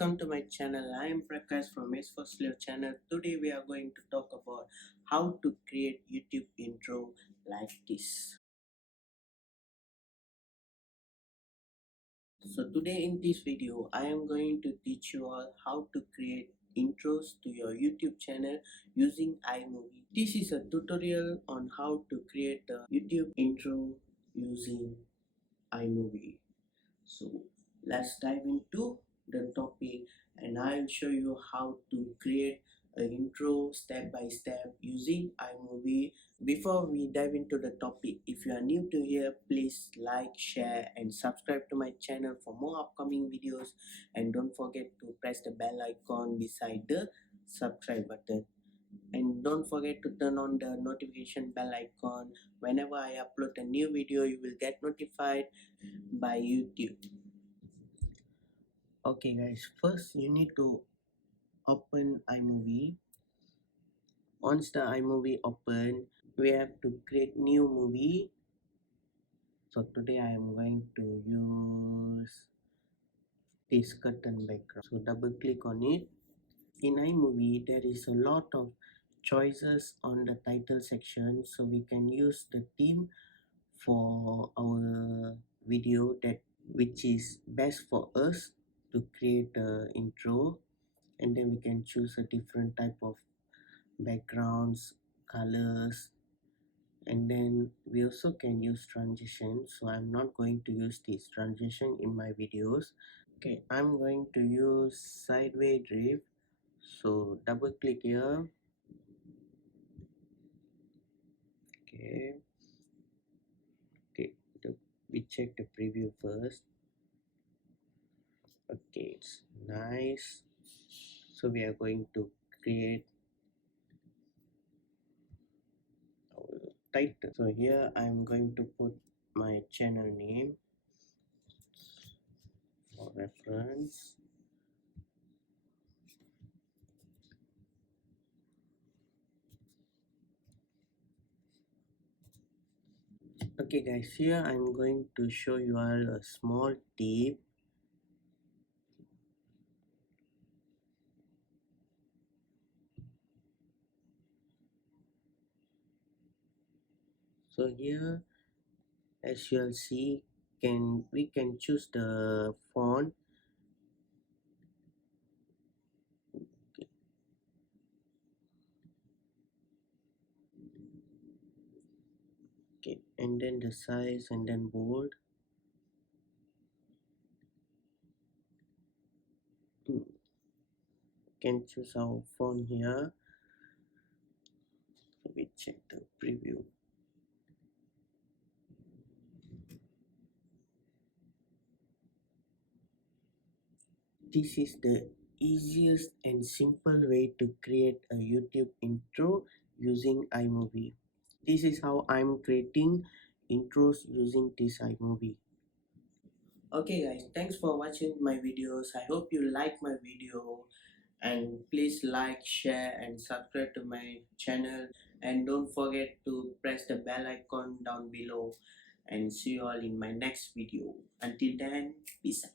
Welcome to my channel. I am Prakash from AceFoxLeo channel. Today we are going to talk about how to create YouTube intro like this. So today in this video I am going to teach you all how to create intros to your YouTube channel using iMovie. This is a tutorial on how to create the YouTube intro using iMovie. So let's dive into the topic and I'll show you how to create an intro step by step using iMovie. Before we dive into the topic, if you are new to here, please like, share and subscribe to my channel for more upcoming videos, and don't forget to press the bell icon beside the subscribe button, and don't forget to turn on the notification bell icon. Whenever I upload a new video, you will get notified by YouTube. Okay guys, first you need to open iMovie. Once the iMovie open, we have to create new movie. So today I am going to use this curtain background. So double click on it. In iMovie there is a lot of choices on the title section, so we can use the theme for our video that which is best for us to create the intro, and then we can choose a different type of backgrounds, colors, and then we also can use transition. So I'm not going to use this transition in my videos. Okay, I'm going to use sideways drift. So double click here. Okay, we check the preview first. Okay, it's nice. So we are going to create our title. So here I'm going to put my channel name for reference. Okay guys, here I'm going to show you all a small tip. So here, as you'll see, we can choose the font. Okay, and then the size, and then bold. Can choose our font here. So we check the preview. This is the easiest and simple way to create a YouTube intro using iMovie. This is how I'm creating intros using this iMovie. Okay guys, thanks for watching my videos. I hope you like my video, and please like, share and subscribe to my channel, and don't forget to press the bell icon down below, and see you all in my next video. Until then, peace out.